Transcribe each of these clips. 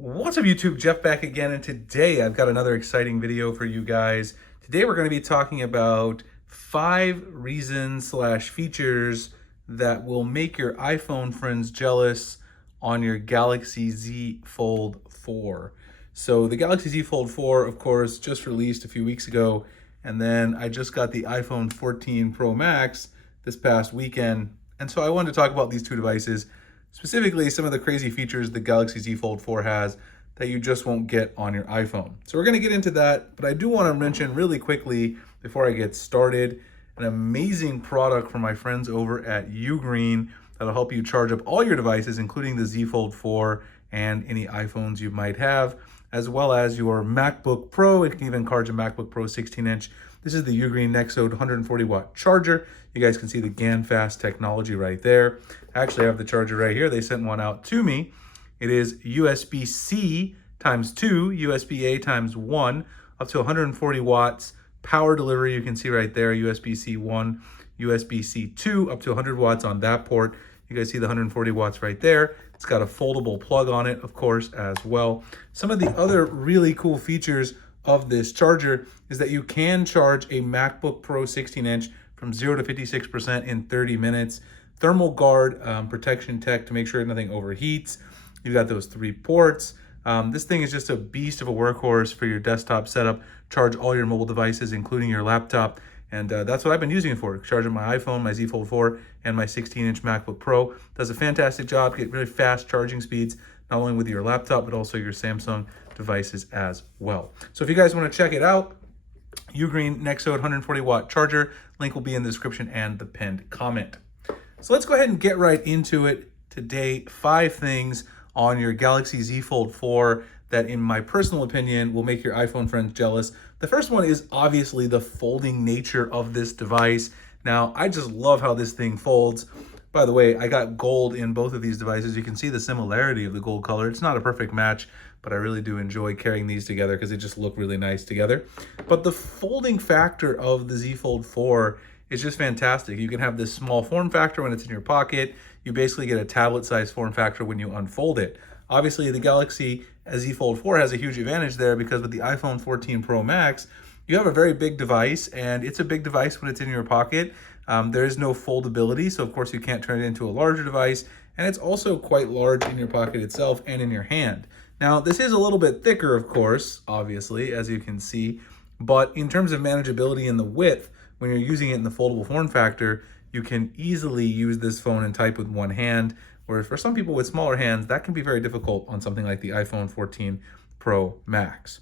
What's up YouTube, Jeff back again, and today I've got another exciting video for you guys. Today we're going to be talking about 5 reasons / features that will make your iPhone friends jealous on your Galaxy Z Fold 4. So the Galaxy Z Fold 4, of course, just released a few weeks ago, and then I just got the iPhone 14 Pro Max this past weekend, and so I wanted to talk about these two devices. Specifically, some of the crazy features the Galaxy Z Fold 4 has that you just won't get on your iPhone. So we're going to get into that, but I do want to mention really quickly before I get started, an amazing product from my friends over at Ugreen that'll help you charge up all your devices, including the Z Fold 4 and any iPhones you might have, as well as your MacBook Pro. It can even charge a MacBook Pro 16-inch. This is the Ugreen Nexode 140-watt charger. You guys can see the GaN fast technology right there. I actually have the charger right here. They sent one out to me. It is USB-C times 2, USB-A times 1, up to 140 watts. Power delivery, you can see right there, USB-C 1, USB-C 2, up to 100 watts on that port. You guys see the 140 watts right there. It's got a foldable plug on it, of course, as well. Some of the other really cool features of this charger is that you can charge a MacBook Pro 16-inch from 0 to 56% in 30 minutes. Thermal guard protection tech to make sure nothing overheats. You've got those 3 ports. This thing is just a beast of a workhorse for your desktop setup. Charge all your mobile devices, including your laptop. And that's what I've been using it for. Charging my iPhone, my Z Fold 4, and my 16-inch MacBook Pro. Does a fantastic job. Get really fast charging speeds, not only with your laptop, but also your Samsung devices as well. So if you guys want to check it out, Ugreen Nexode 140-watt charger. Link will be in the description and the pinned comment. So let's go ahead and get right into it. Today, 5 things on your Galaxy Z Fold 4 that, in my personal opinion, will make your iPhone friends jealous. The first one is obviously the folding nature of this device. Now, I just love how this thing folds. By the way, I got gold in both of these devices. You can see the similarity of the gold color. It's not a perfect match, but I really do enjoy carrying these together because they just look really nice together. But the folding factor of the Z Fold 4 is just fantastic. You can have this small form factor when it's in your pocket. You basically get a tablet-sized form factor when you unfold it. Obviously, the Galaxy Z Fold 4 has a huge advantage there because with the iPhone 14 Pro Max, you have a very big device, and it's a big device when it's in your pocket. There is no foldability, so of course you can't turn it into a larger device, and it's also quite large in your pocket itself and in your hand. Now, this is a little bit thicker, of course, obviously, as you can see, but in terms of manageability and the width, when you're using it in the foldable form factor, you can easily use this phone and type with one hand, whereas for some people with smaller hands, that can be very difficult on something like the iPhone 14 Pro Max.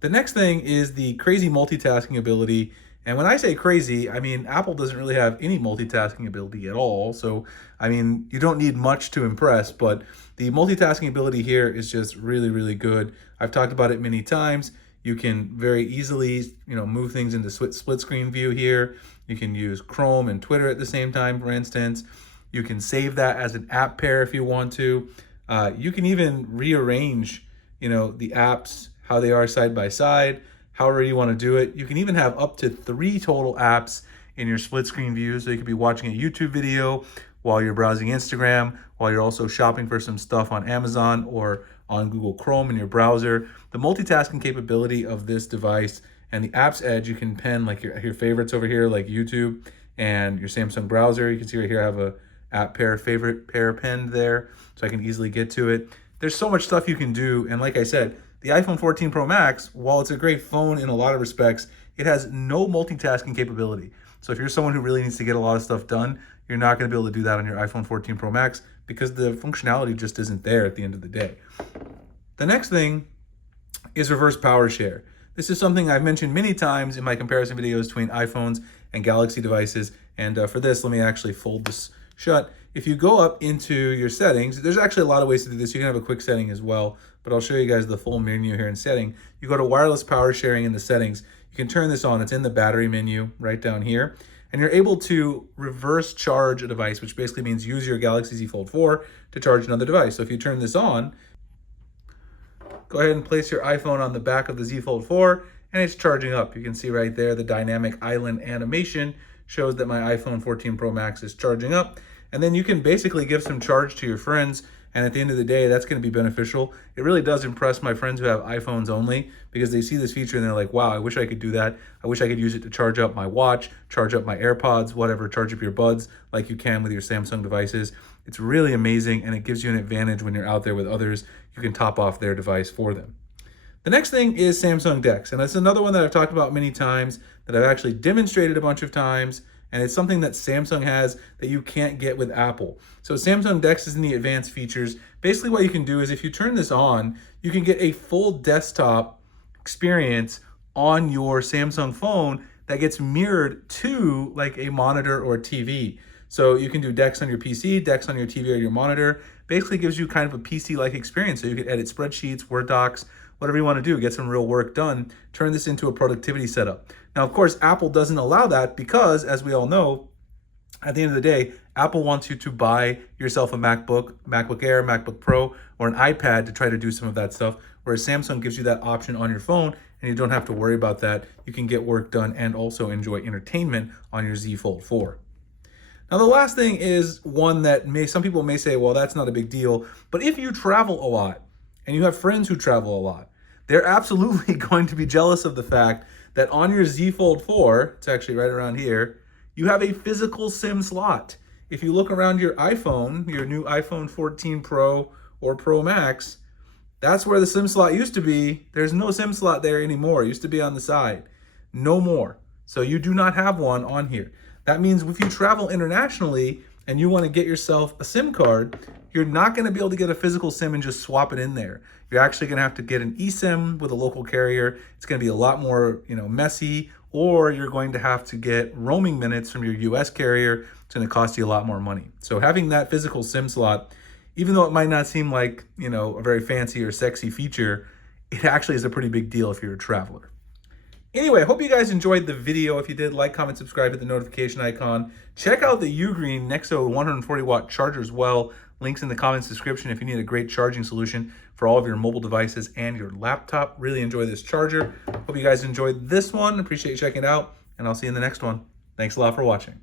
The next thing is the crazy multitasking ability. And when I say crazy, I mean, Apple doesn't really have any multitasking ability at all. So, I mean, you don't need much to impress, but the multitasking ability here is just really, really good. I've talked about it many times. You can very easily, move things into split screen view here. You can use Chrome and Twitter at the same time, for instance. You can save that as an app pair if you want to. You can even rearrange, the apps, how they are side by side, however you want to do it. You can even have up to 3 total apps in your split screen view. So you could be watching a YouTube video while you're browsing Instagram, while you're also shopping for some stuff on Amazon or on Google Chrome in your browser. The multitasking capability of this device and the apps edge, you can pen like your favorites over here, like YouTube and your Samsung browser. You can see right here I have a app pair favorite pair pinned there, so I can easily get to it. There's so much stuff you can do, and like I said, the iPhone 14 Pro Max, while it's a great phone in a lot of respects, it has no multitasking capability. So if you're someone who really needs to get a lot of stuff done, you're not going to be able to do that on your iPhone 14 Pro Max because the functionality just isn't there at the end of the day. The next thing is reverse power share. This is something I've mentioned many times in my comparison videos between iPhones and Galaxy devices. And for this, let me actually fold this shut. If you go up into your settings, there's actually a lot of ways to do this. You can have a quick setting as well, but I'll show you guys the full menu here in setting. You go to wireless power sharing in the settings. You can turn this on. It's in the battery menu right down here. And you're able to reverse charge a device, which basically means use your Galaxy Z Fold 4 to charge another device. So if you turn this on, go ahead and place your iPhone on the back of the Z Fold 4, and it's charging up. You can see right there the dynamic island animation shows that my iPhone 14 Pro Max is charging up. And then you can basically give some charge to your friends And at the end of the day, that's going to be beneficial. It really does impress my friends who have iPhones only, because they see this feature and they're like, wow, I wish I could do that. I wish I could use it to charge up my watch, charge up my AirPods, whatever, charge up your buds like you can with your Samsung devices. It's really amazing, and it gives you an advantage when you're out there with others. You can top off their device for them. The next thing is Samsung DeX, and it's another one that I've talked about many times, that I've actually demonstrated a bunch of times, and it's something that Samsung has that you can't get with Apple. So Samsung DeX is in the advanced features. Basically what you can do is if you turn this on, you can get a full desktop experience on your Samsung phone that gets mirrored to like a monitor or a TV. So you can do DeX on your PC, DeX on your TV or your monitor. Basically gives you kind of a PC-like experience. So you can edit spreadsheets, Word docs, whatever you want to do, get some real work done, turn this into a productivity setup. Now, of course, Apple doesn't allow that because, as we all know, at the end of the day, Apple wants you to buy yourself a MacBook, MacBook Air, MacBook Pro, or an iPad to try to do some of that stuff, whereas Samsung gives you that option on your phone, and you don't have to worry about that. You can get work done and also enjoy entertainment on your Z Fold 4. Now, the last thing is one that some people may say, well, that's not a big deal, but if you travel a lot, and you have friends who travel a lot, they're absolutely going to be jealous of the fact that on your Z Fold 4, it's actually right around here, you have a physical SIM slot. If you look around your iPhone, your new iPhone 14 Pro or Pro Max, that's where the SIM slot used to be. There's no SIM slot there anymore. It used to be on the side. No more. So you do not have one on here. That means if you travel internationally and you want to get yourself a SIM card, you're not going to be able to get a physical SIM and just swap it in there. You're actually going to have to get an eSIM with a local carrier. It's going to be a lot more, messy, or you're going to have to get roaming minutes from your US carrier. It's going to cost you a lot more money. So having that physical SIM slot, even though it might not seem like, a very fancy or sexy feature, it actually is a pretty big deal if you're a traveler. Anyway, I hope you guys enjoyed the video. If you did, like, comment, subscribe, hit the notification icon. Check out the Ugreen Nexo 140 watt charger as well. Links in the comments description if you need a great charging solution for all of your mobile devices and your laptop. Really enjoy this charger. Hope you guys enjoyed this one. Appreciate you checking it out, and I'll see you in the next one. Thanks a lot for watching.